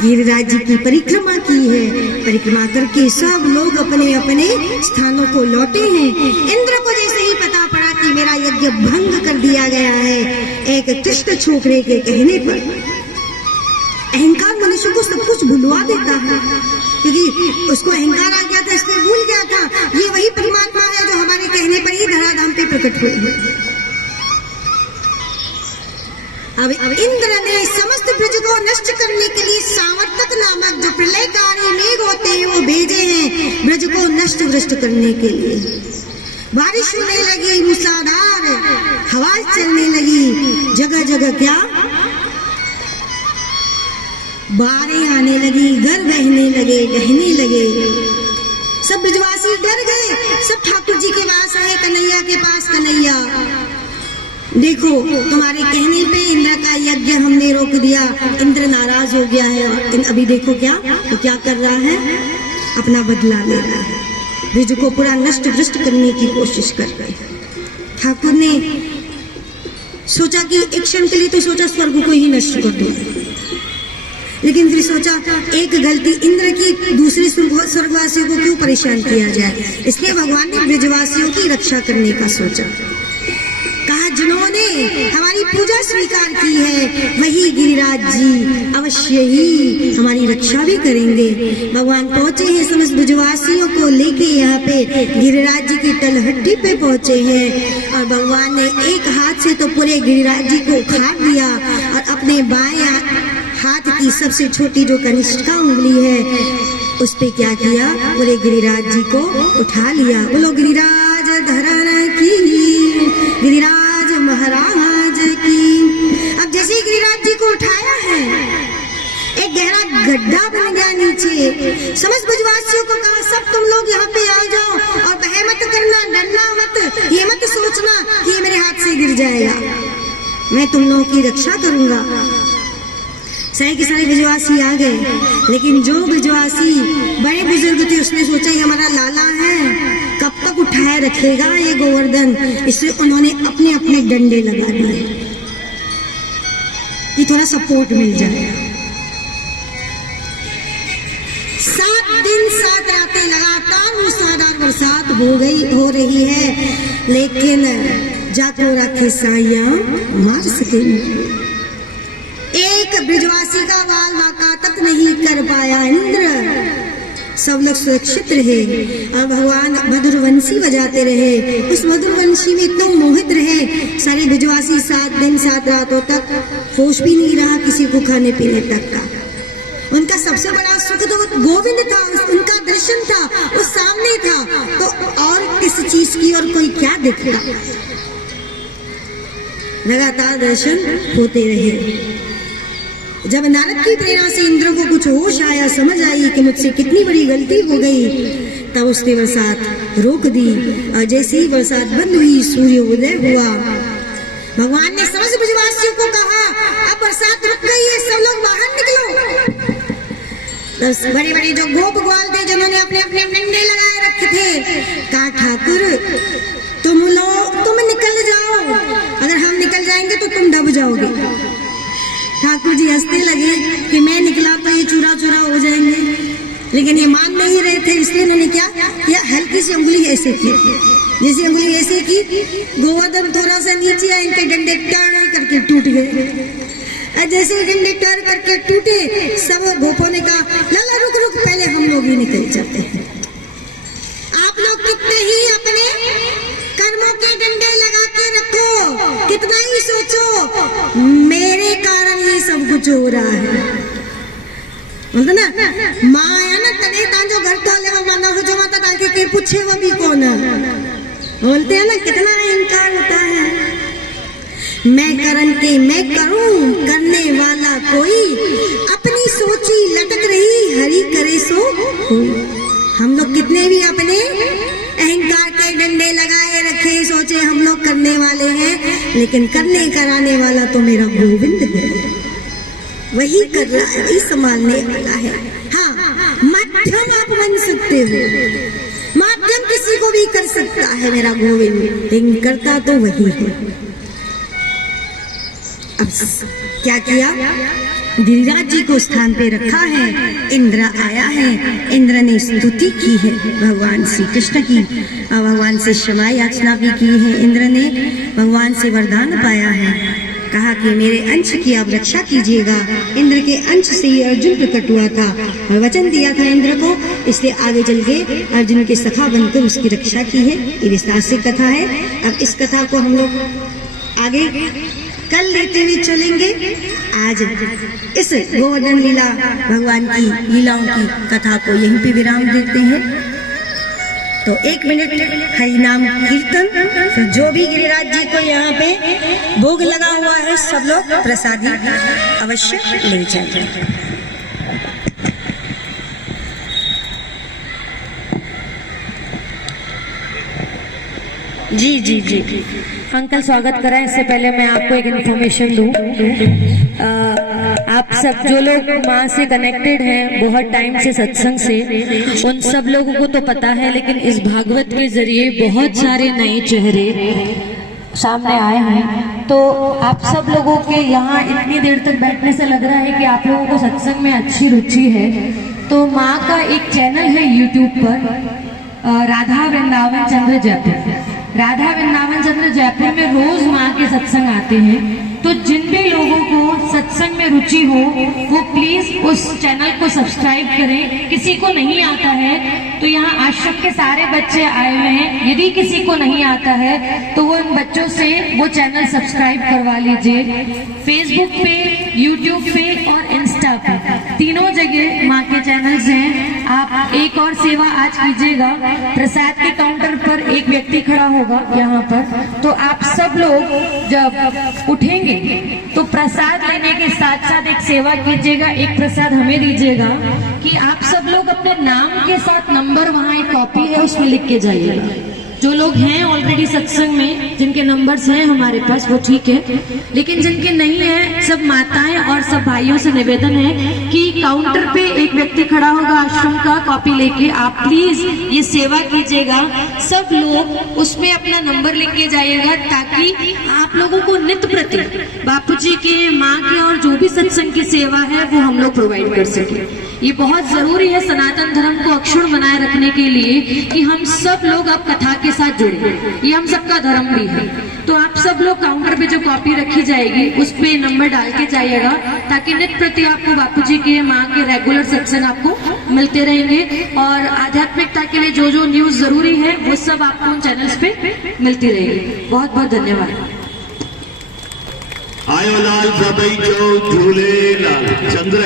गिरिराज जी की परिक्रमा की है, परिक्रमा करके सब लोग अपने अपने स्थानों को लौटे हैं। इंद्र को जैसे ही पता पड़ा कि मेरा यज्ञ भंग कर दिया गया है, एक कृष्ण छोकरे के कहने पर, अहंकार मनुष्य को सब कुछ भुलवा देता है, क्योंकि उसको अहंकार आ गया था, इसलिए भूल गया था ये वही परमात्मा है जो हमारे कहने पर ही धराधाम पे प्रकट हुए हैं। अब इंद्र ने समस्त ब्रज को नष्ट करने के लिए सावर्तक नामक जो प्रलयकारी मेघ होते हैं वो भेजे हैं ब्रज को नष्ट भ्रष्ट करने के लिए। बारिश होने लगी, मूसलाधार हवा चलने लगी, जगह जगह क्या बाढ़ें आने लगी, घर बहने लगे। सब ब्रजवासी डर गए, सब ठाकुर जी के पास आए, कन्हैया के पास, कन्हैया देखो तुम्हारे कहने पे इंद्र का यज्ञ हमने रोक दिया, इंद्र नाराज हो गया है और अभी देखो तो क्या कर रहा है, अपना बदला ले रहा है, ब्रज को पूरा नष्ट भ्रष्ट करने की कोशिश कर रहे हैं। ठाकुर ने सोचा कि एक क्षण के लिए तो सोचा स्वर्ग को ही नष्ट कर दो, लेकिन फिर सोचा एक गलती इंद्र की, दूसरे स्वर्गवासियों को क्यों परेशान किया जाए, इसलिए भगवान ने ब्रजवासियों की रक्षा करने का सोचा। कहा जिन्होंने हमारी पूजा स्वीकार की है वही गिरिराज जी अवश्य ही हमारी रक्षा भी करेंगे। भगवान पहुंचे हैं समस्त ब्रजवासियों को लेके, यहाँ पे गिरिराज जी की तलहटी पे पहुंचे हैं और भगवान ने एक हाथ से तो पूरे गिरिराज जी को उखाड़ दिया और अपने बाएं हाथ की सबसे छोटी जो कनिष्ठा उंगली है उस पे क्या किया, पूरे गिरिराज जी को उठा लिया। बोलो गिरिराज धरण की, गिरिराज महाराज की। अब जैसे गिरिराज जी को उठाया है एक गहरा गड्ढा बन गया नीचे। समझ ब्रजवासियों को कहा सब तुम लोग यहाँ पे आ जाओ और भय मत करना, डरना मत, ये मत सोचना कि ये मेरे हाथ से गिर जाएगा, मैं तुम लोगों की रक्षा करूंगा। सारे के सारे ब्रजवासी आ गए, लेकिन जो ब्रजवासी बड़े बुजुर्ग थे उसने सोचा ये हमारा लाला है, कब तक उठाए रखेगा ये गोवर्धन, इसलिए उन्होंने अपने अपने डंडे लगा दिए कि थोड़ा सपोर्ट मिल जाए। 7 दिन 7 रातें लगातार मूसलाधार बरसात हो रही है, लेकिन जाकोरा के साइयां मार सके नहीं। एक ब्रजवासी का वाल वाका तक नहीं कर पाया इंद्र। सब लोग सुरक्षित रहे और भगवान मधुरवंशी बजाते रहे। उस मधुरवंशी में इतना मोहित रहे सारे ब्रजवासी 7 दिन 7 रातों तक होश भी नहीं रहा किसी को खाने पीने तक का। उनका सबसे बड़ा सुख तो गोविंद था, उनका दर्शन था, वो सामने था, तो और किस चीज की और कोई क्या देखता। लगातार दर्शन होते रहे। जब नारद की प्रेरणा से इंद्र को कुछ होश आया, समझ आई कि मुझसे कितनी बड़ी गलती हो गई, तब उसने बरसात रोक दी और जैसे ही बरसात बंद हुई सूर्योदय हुआ। भगवान ने समस्त ब्रजवासियों को कहा अब बरसात रुक गई है, सब लोग बाहर निकलो। बड़े बड़े जो गोप ग्वाल थे जिन्होंने अपने अपने डंडे लगाए रखे थे, कहा ठाकुर तुम निकल जाओ, अगर हम निकल जाएंगे तो तुम दब जाओगे। ठाकुर जी हंसने लगे कि मैं निकला तो ये चूरा चूरा हो जाएंगे, लेकिन ये मान नहीं रहे थे, इसलिए उन्होंने क्या किया, हल्की सी उंगली ऐसे की, जैसे उंगली ऐसे की गोवर्धन थोड़ा सा नीचे आए, इनके डंडे टर्न करके टूट गए। जैसे डंडे टर्न करके टूटे, सब गोपों ने कहा लाला रुक पहले हम लोग ही निकल जाते हैं। आप लोग कितने ही अपने कर्मों के डंडे लगा के रखो, कितना ही सोचो, मेरे कारण ये सब कुछ हो रहा है। बोलते ना माया ना तने तांजो घर टोले वो माना हो जो माता ताके के पूछे वो भी कौन है। बोलते हैं ना कितना अहंकार होता है। मैं करण के मैं करूं, करने वाला कोई, अपनी सोची लटक रही हरि करे सो कोई। हम लोग कितने भी अपने अहंकार के डंडे लगाए रखे, सोचे हम लोग करने वाले हैं, लेकिन करने कराने वाला तो मेरा गोविंद है, वही कर रहा है, वही संभालने वाला है। हाँ, माध्यम आप बन सकते हो, माध्यम किसी को भी कर सकता है मेरा गोविंद, लेकिन करता तो वही है। अब क्या किया, गिरिराज जी को स्थान पे रखा है, इंद्र आया है, इंद्र ने स्तुति की है भगवान श्री कृष्ण की, और भगवान से क्षमा याचना भी की है। इंद्र ने भगवान से वरदान पाया है, कहा कि मेरे अंश की आप रक्षा कीजिएगा। इंद्र के अंश से ही अर्जुन प्रकट हुआ था और वचन दिया था इंद्र को, इसलिए आगे चल के अर्जुन के सखा बनकर उसकी रक्षा की है। ये विस्तार से कथा है। अब इस कथा को हम लोग आगे कल लेते हुए चलेंगे। आज इस गोवर्धन लीला भगवान की लीलाओं की कथा को यहीं पे विराम देते हैं। तो 1 मिनट हरि नाम कीर्तन, तो जो भी गिरिराज जी को यहाँ पे भोग लगा हुआ है सब लोग प्रसादी अवश्य ले जाएं। जी जी जी अंकल स्वागत कराएं। इससे पहले मैं आपको एक इन्फॉर्मेशन दूं। आप सब जो लोग माँ से कनेक्टेड हैं बहुत टाइम से सत्संग से, उन सब लोगों को तो पता है, लेकिन इस भागवत के जरिए बहुत सारे नए चेहरे सामने आए हैं। तो आप सब लोगों के यहाँ इतनी देर तक बैठने से लग रहा है कि आप लोगों को सत्संग में अच्छी रुचि है। तो माँ का एक चैनल है यूट्यूब पर, राधा वृंदावन चंद्र जयपुर। राधा वृंदावन चंद्र जयपुर में रोज माँ के सत्संग आते हैं। तो जिन भी लोगों को सत्संग में रुचि हो वो प्लीज उस चैनल को सब्सक्राइब करें। किसी को नहीं आता है तो यहाँ आश्रम के सारे बच्चे आए हुए हैं, यदि किसी को नहीं आता है तो वो उन बच्चों से वो चैनल सब्सक्राइब करवा लीजिए। फेसबुक पे, यूट्यूब पे और इंस्टा स्टाफ, तीनों जगह माँ के चैनल्स हैं। आप एक और सेवा आज कीजिएगा, प्रसाद के काउंटर पर एक व्यक्ति खड़ा होगा यहाँ पर, तो आप सब लोग जब उठेंगे तो प्रसाद लेने के साथ साथ एक सेवा कीजिएगा, एक प्रसाद हमें दीजिएगा कि आप सब लोग अपने नाम के साथ नंबर, वहाँ एक कॉपी है उसमें लिख के जाइएगा। जो लोग हैं ऑलरेडी सत्संग में, जिनके नंबर्स हैं हमारे पास, वो ठीक है, लेकिन जिनके नहीं है, सब माताएं और सब भाइयों से निवेदन है कि काउंटर पे एक व्यक्ति खड़ा होगा आश्रम का, कॉपी लेके आप प्लीज ये सेवा कीजिएगा। सब लोग उसमें अपना नंबर लिख के जाइएगा, ताकि आप लोगों को नित्य प्रति बापूजी के, माँ के और जो भी सत्संग की सेवा है वो हम लोग प्रोवाइड कर सके। ये बहुत जरूरी है सनातन धर्म को अक्षुण्ण बनाए रखने के लिए कि हम सब लोग अब कथा के साथ जुड़े, ये हम सबका धर्म भी है। तो आप सब लोग काउंटर पे जो कॉपी रखी जाएगी उस पे नंबर डाल के जाइएगा, ताकि नित्य प्रति आपको बापूजी के, माँ के रेगुलर सत्संग आपको मिलते रहेंगे, और आध्यात्मिकता के लिए जो जो न्यूज जरूरी है वो सब आपको उन चैनल्स पे मिलती रहेगी। बहुत बहुत धन्यवाद। आयोलाल सभई जो झूलेलाल चंद्र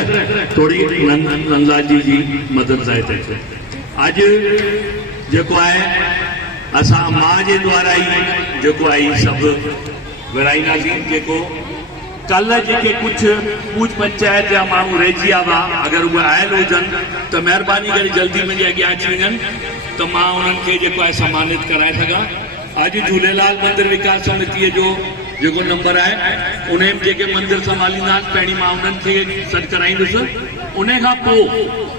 थोड़ी नंदलाल जी मदद सां अज जेको आहे असां मां जे द्वारा ही जेको आहे सब विराईंदासीं। जेको कल जेके कुछ पूज पंचायत जा माण्हू रहिजी विया हुआ, अगर उहे आयल हुजनि त महिरबानी करे जल्दी मुंहिंजे अॻियां अची वञनि त मां उन्हनि खे जेको आहे सम्मानित कराए सघां। अॼु झूलेलाल मंदिर विकास समितीअ जो जेको नंबर आहे उन्हें जेके मंदिर संभालींदा आहिनि, पहिरीं मां उन्हनि खे सॾु कराईंदुसि। उन खां पोइ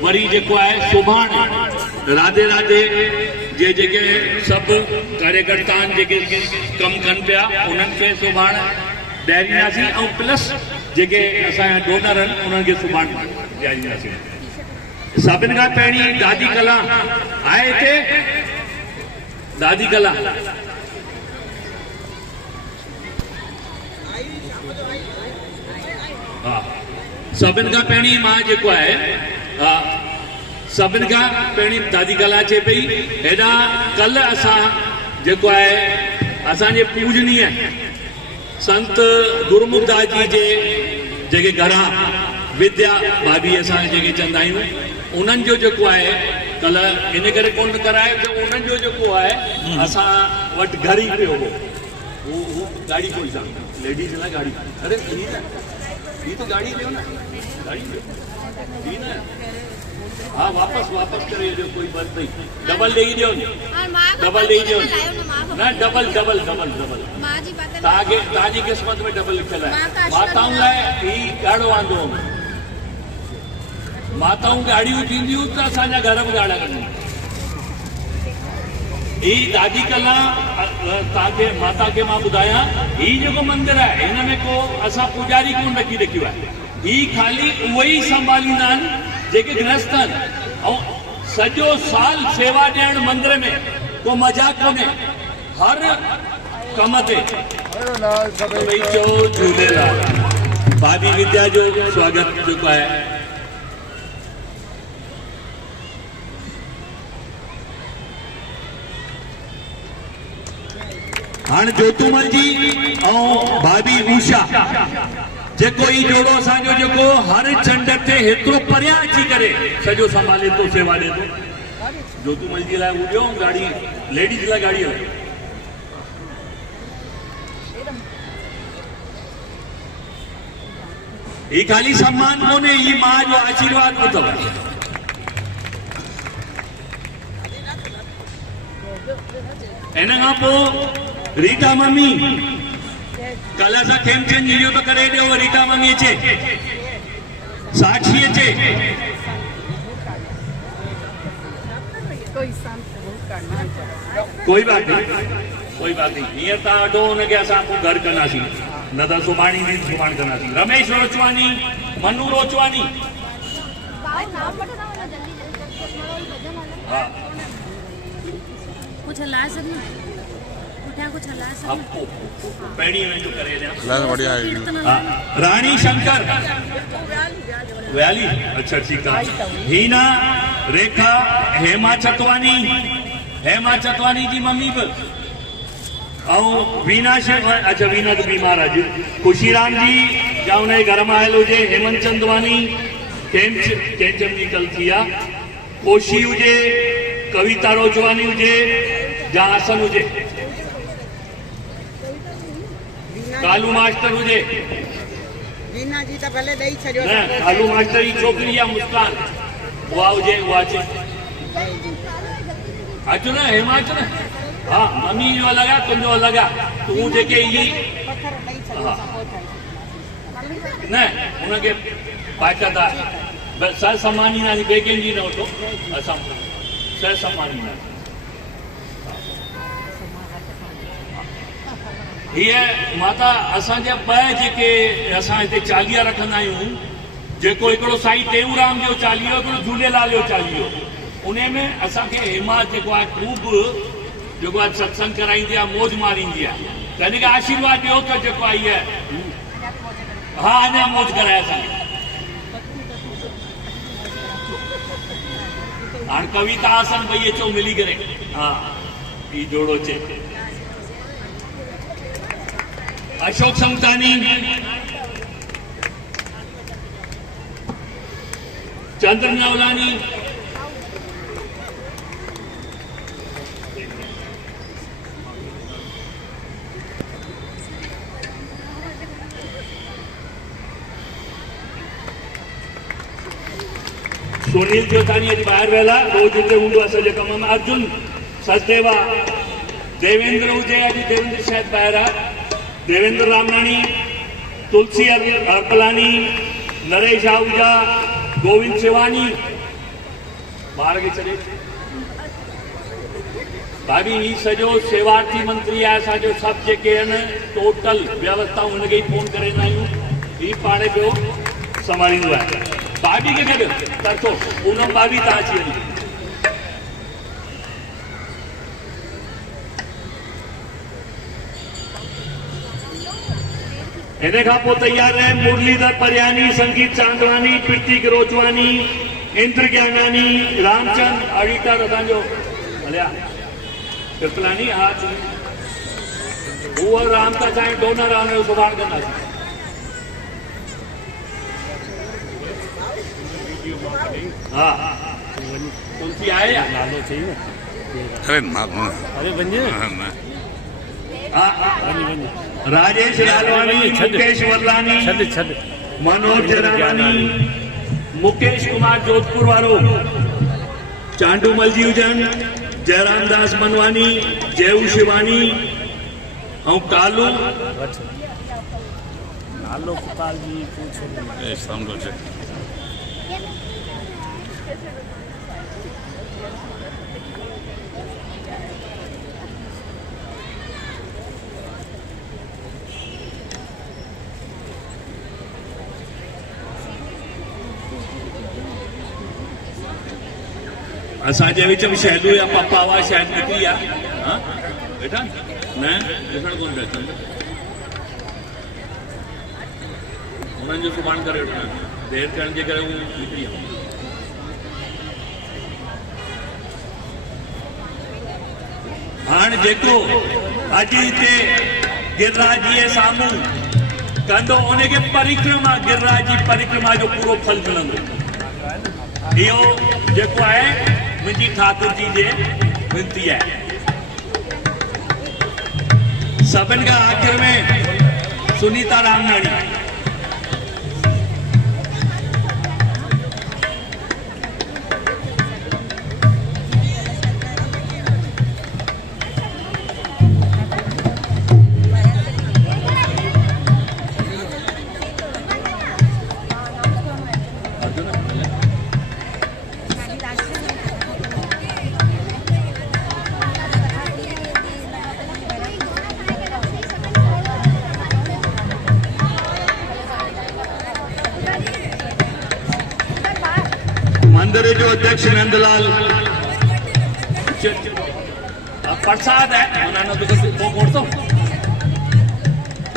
वरी जेको आहे सुभाणे राधे राधे जे जेके सभु कार्यकर्ता आहिनि जेके कमु कनि पिया उन्हनि खे सुभाणे ॾियारींदासीं, ऐं प्लस जेके असांजा डोनर आहिनि उन्हनि खे सुभाणे ॾियारींदासीं। सभिनि खां पहिरीं दादी कला आहे हिते, दादी कला हा, सभिनि खां पहिरीं मां जेको आहे सभिनि खां पहिरीं दादी कला अचे पई। हेॾा कल्ह असां जेको आहे असांजे पूजनीय संत गुरुमुखदास जी जे जेके घरां विद्या भाभी असां जेके चवंदा आहियूं, उन्हनि जो जेको आहे कल्ह इन करे कोन कराए त उन्हनि जो जेको आहे असां वटि घर ई पियो हो। वो गाड़ी कोई सा लेडीज लाइ गाड़ी, अरे ये तो गाड़ी लो ना, गाड़ी लो ना। हाँ वापस करे जो कोई बात नहीं, डबल ले दियो, डबल ले दियो ना, डबल डबल डबल डबल ताजी किस्मत में डबल लिखल है। माताऊं लाइ ही ॾाढो वांदो हो, माताऊं गाड़ियूं थींदियूं त असांजा घर में ॾाढा कनि। ही दादी कला तव्हांखे माता खे मां ॿुधायां, ही जेको मंदिर आहे हिन में को असां पुजारी कोन रखी रखियो आहे, ही खाली उहे ई संभालींदा आहिनि जेके गृहस्थ आहिनि, ऐं सॼो साल सेवा ॾियण मंदिर में को मज़ाक कोन्हे, हर कम ते भई चओ झूलेलाल। भाभी विद्या जो स्वागत जेको आहे हाणे ज्योतुमल जी ऐं भाभी उषा जेको ही जोड़ो असांजो जेको हर चंड ते हेतिरो परियां अची करे सॼो संभाले थो, सेवा ॾे थो। ज्योतुमल जी लाइ हू ॾियो गाड़ी, लेडीज लाइ गाड़ी हले। ही खाली सम्मान कोन्हे, ही मां जो आशीर्वाद बि अथव। इन खां पोइ रीटा मम्मी कल असां खेमचंद जी जो तो करे ॾियो, रीटा मम्मी अचे, साक्षी अचे। कोई बात नहीं, हींअर तव्हां वठो हुनखे असां पोइ घर कंदासीं, न त सुभाणे बि सुभाणे कंदासीं। रमेश रोचवानी, मनु रोचवानी, हा कुछ हला सकना, कुछ हला सकना, पहिरीं जो करे ॾियां। रानी शंकर व्याली, अच्छा ठीक है। हीना रेखा, हेमा चतवानी जी मम्मी भी, और वीना शेख, अच्छा वीना तो बीमार है। खुशीराम जी जा उन घर में आयल हुए, हेमंत चंदवानी, कैंच निकल थी आहे कोशी हुजे कविता रोचवानी हुजे या आसन हुजे कालू मास्टर हुजे वीना जी तो भले ॾेई छॾियो न कालू मास्टर जी छोकिरी आहे मुस्कान उहा हुजे उहा अचे अचो न हेमा अचो न हा मम्मी जो अलॻि आहे तुंहिंजो अलॻि आहे तूं जेके इहे पत्थर ॾेई छॾियो न हुनखे पाचत आहे सह सम्मानींदासीं ॿिए कंहिंजी न वठो असां सह सम्मानींदासीं हीअ माता असांजा ॿ जेके असां हिते चालीहा रखंदा आहियूं जेको हिकिड़ो साईं टेऊंराम जो चालीहो हिकिड़ो झूलेलाल जो चालीहो उन में असांखे हेमा जेको आहे ख़ूब जेको आहे सत्संग कराईंदी आहे मौज मारींदी आहे त हिन खे आशीर्वाद ॾियो त जेको आहे इहा हा अञा मौज कराए असांखे हाणे कविता आसन भई अचो मिली करे हा ही जोड़ो चे अशोक समतानी चंद्र नवलानी सुनील जोतानी अॼु ॿाहिरि वियल आहे रोज़ हिते हूंदो आहे सॼे कम में अर्जुन सचदेवा देवेंद्र हुजे अॼु देवेंद्र शायदि ॿाहिरि आहे देवेंद्र रामनाणी तुलसी हरपलानी नरेश आहूजा गोविंद शिवानी ॿार खे छॾे भाभी ही सॼो सेवार्थी मंत्री आहे असांजो सभु जेके आहिनि टोटल व्यवस्थाऊं हुनखे ई फोन करे ईंदा आहियूं ही पाणे पियो संभालींदो आहे भाभी खे गॾु तरसो पूनम भाभी तव्हां अची वञो हिन खां पोइ तयार रहे मुरलीधर परियानी संगीत चांदवानी प्रीति रोचवानी इंद्र ज्ञानानी रामचंद ऑडिटर असांजो हलिया कृपलानी हा उहो राम त असांजो डोनर आहे हुनजो सुभाणे कंदासीं हा तुलसी आहे या नालो चई न अरे वञे हा राजेश लालवानी मुकेश वरलानी मनोज रामानी मुकेश कुमार जोधपुर वारो चांडूमल जी हुजनि जयराम दास मनवानी जयू शिवानी ऐं कालू नालो गोपाल जी पूछो असांजे विच में शैलू या पप्पा हुआ शायदि निकिरी आहे हा बेटा न ॾिसण कोन पिया अचनि हुननि जो सुभाणे करे वठंदा देरि करण जे करे हू निकिरी आहे हाणे जेको अॼु हिते गिरिराज जे साम्हूं कंदो उनखे परिक्रमा गिरिराज जी परिक्रमा जो पूरो फल मिलंदो इहो जेको आहे मुंहिंजी ठाकुर जी जे विनती आहे सभिनि खां आख़िर में सुनीता रामनाणी मंदिर जो अध्यक्ष नंदलाल प्रसाद है मनाना तो कर दो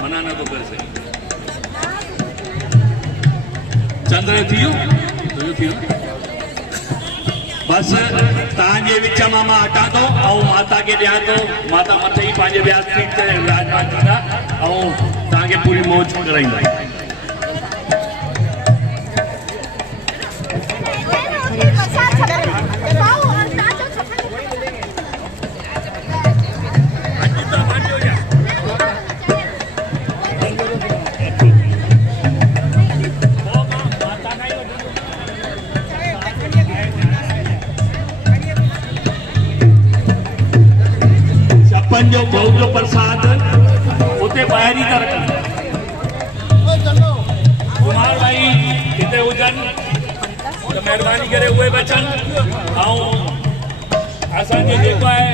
मनाना तो कर सही चंद्र थियो बस तव्हांजे विच मां मां हटां थो ऐं माता खे ॾियां थो माता मथे ई पंहिंजे व्यास पीठ ते विराजमान थींदा ऐं तव्हांखे पूरी मौज कराईंदा छप्पन जो भोग जो प्रसाद उते ॿाहिरि ई था रखनि कुमार भाई हिते हुजनि त महिरबानी करे उहे बि अचनि ऐं असांजो जेको आहे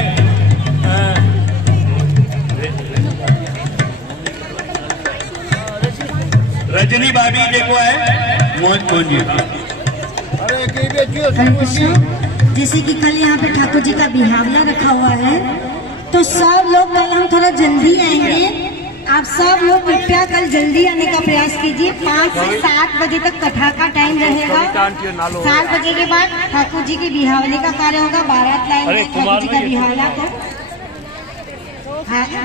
रजनी भाभी जेको आहे मोहन जैसे कि कल यहाँ पे ठाकुर जी का बिहावला रखा हुआ है, तो सब लोग कल हम थोड़ा जल्दी आएंगे। आप सब लोग कृपया कल जल्दी आने का प्रयास कीजिए। 5 से 7 बजे तक कथा का टाइम रहेगा। 7 बजे के बाद ठाकुर जी के बिहावले का कार्य होगा। बारात लाएंगे ठाकुर जी का बिहावला को।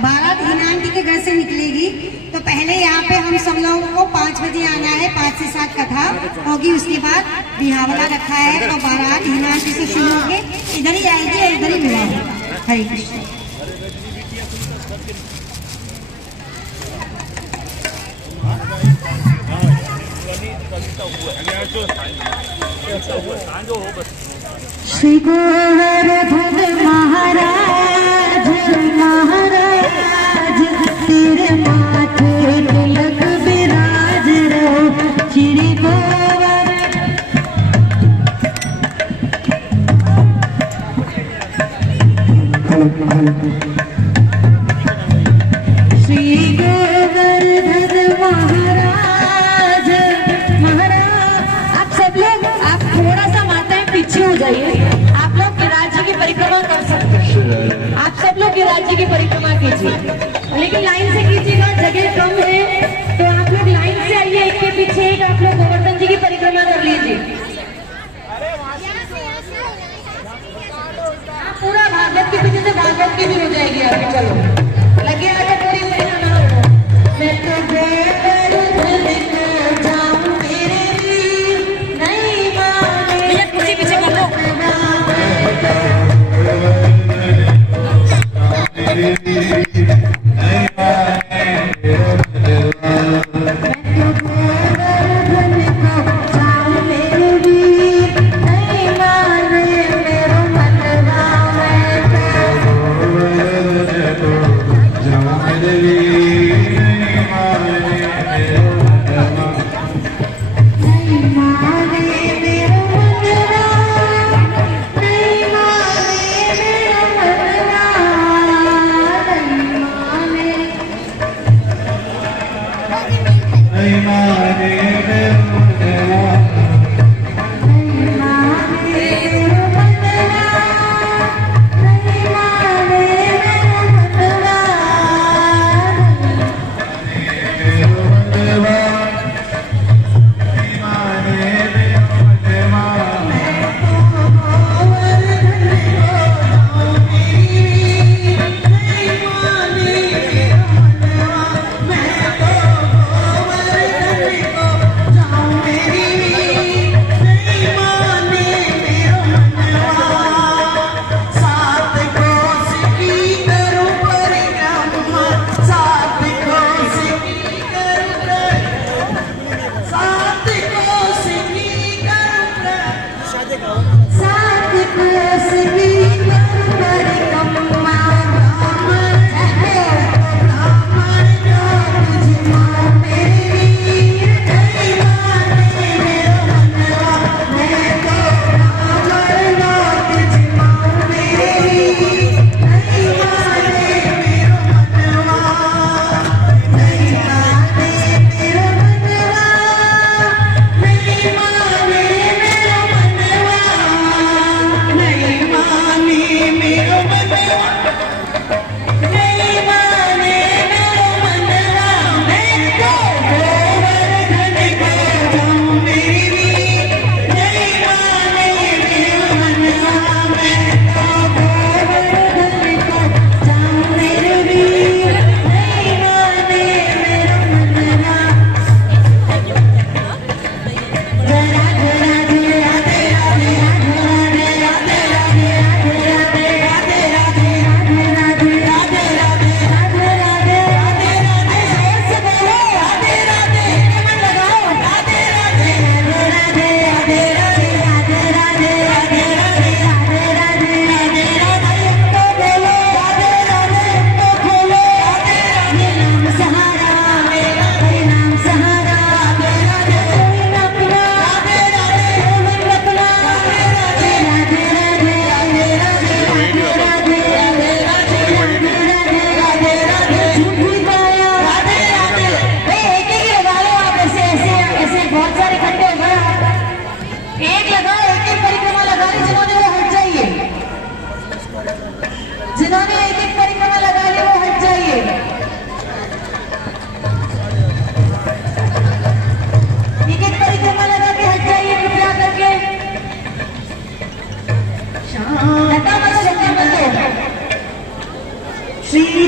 बारात हिनान जी के घर से निकलेगी, तो पहले यहाँ पे हम सब लोगों को 5 बजे आना है। 5 से 7 कथा होगी, उसके बाद बिहावला रखा है, तो बारात हिनान जी से शुरू होगी। इधर ही आएगी और इधर ही मिला होगा। हरे कृष्ण। श्री गोवर्धन महाराज महाराज तेरे माथे तिलक विराज रहो। श्री गोवर्धन श्री गोवर्धन महाराज महाराज। आप सब लोग आप थोड़ा सा माताएं पीछे हो जाइए। आप लोग राज्य की परिक्रमा कर सकते हैं। आप सब लोग राज्य की परिक्रमा कीजिए, लेकिन लाइन से कीजिएगा, जगह कम है, तो आप लोग लाइन से आइए। एक के पीछे एक आप लोग गोवर्धन जी की परिक्रमा कर लीजिए। पूरा भागवत के पीछे से भागवत की भी हो जाएगी आपकी। चलो लगे आगे पूरी महीना ना हो। मैं तो जाऊं मेरे वीर नहीं माने कुर्सी पीछे कर लो। Thank you.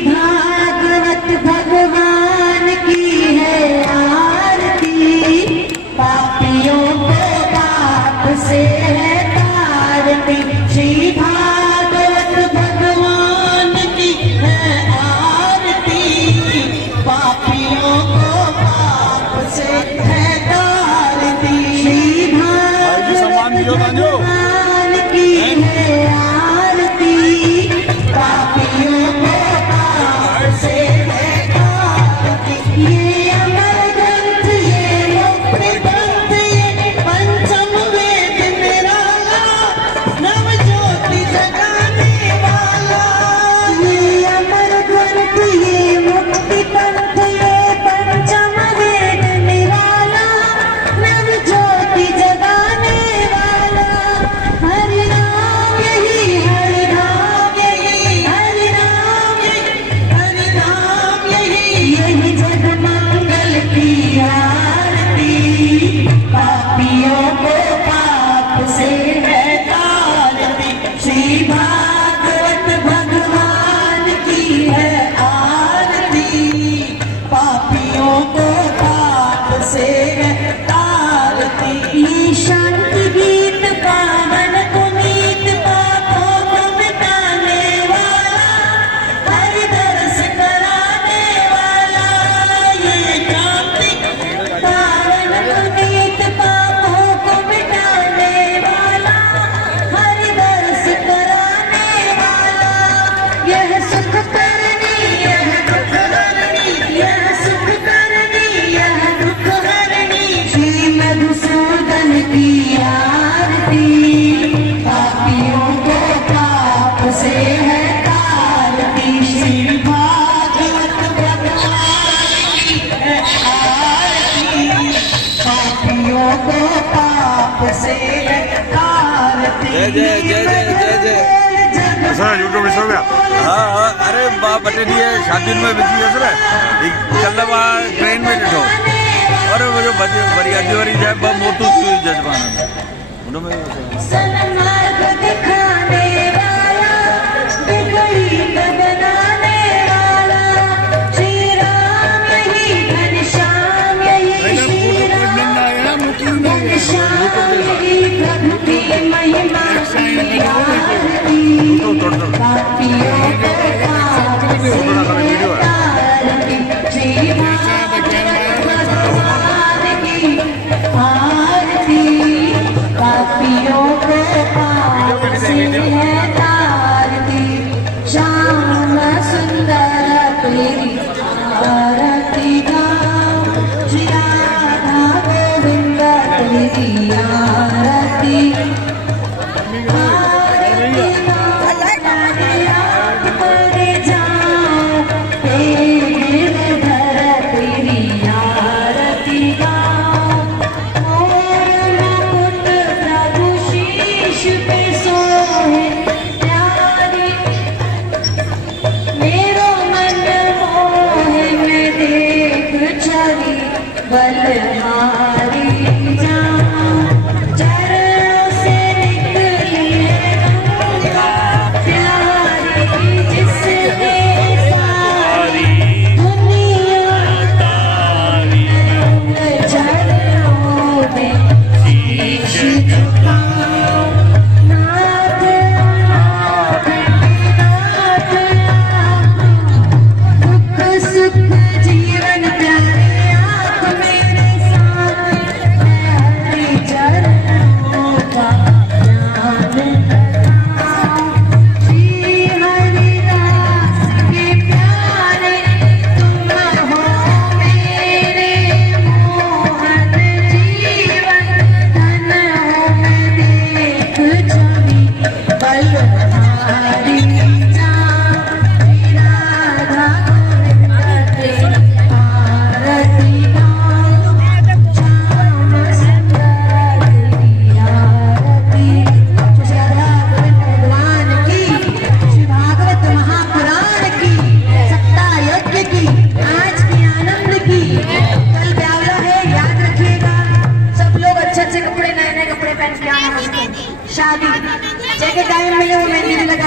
भागवत भगवान की है आरती, पापियों को पाप से है तारती। श्री भागवत भगवान की है आरती, पापियों को पाप से है तारती। श्री भागवत भगवान की है आरती, पापियों को पाप से है तारती। ये अमर ग्रंथ, ये मुक्ति पंथ, ये पंचम वेद निराला, नव ज्योति जगाने वाला। ये अमर ग्रंथ, ये मुक्ति पंथ, ये पंचम वेद निराला, नव ज्योति जगाने वाला। हरि नाम यही, हरि नाम यही, हरि नाम यही, हरि नाम यही, यही जग मंगल की आरती, पापियों को पाप से है तारती। श्री भागवत भगवान की है आरती, पापियों को पाप से है तारती। ये शांति गीत पावन पुनीत, पापों को मिटाने वाला, हरि दर्श कराने वाला। ये क्रांति पावन पुनीत, पापों को मिटाने वाला, हरि दर्श कराने वाला। यह सुख करनी, यह दुख हरनी, यह सुख करनी, यह दुख हरनी। श्री मधुसूदन की आरती, पापियों को पाप से है तारती। श्री भागवत भगवान की है आरती, पापियों को पाप से है तारती। जय जय जय जय जय जय। सर यूट्यूब में गया। हाँ हाँ, अरे बटे दिए शादी में बिजी है सर, कल ट्रेन में ॾिठो। अरे वो जो बरियाती वारी जाए मोटू जजमान उनमें सन्मार्ग दिखाने वाला, विपरीत बनाने वाला। श्री राम यही, घनश्याम यही, श्री राम घनश्याम यही, प्रभु की महिमा की आरती, पापियों को पाप से है तारती। श्री भागवत भगवान की आरती, पापियों को पाप से है तारती। श्याम सुंदर तेरी आरती गाओ, श्री राधा गोविंद तेरी आरती। आरती याद करे जाओ, तेरे घर तेरी आरती गाओ। मोर मुकुट प्रभु शीश पे सोहे प्यारी, मेरो मन मोहे मैं देख छवि बलहारी।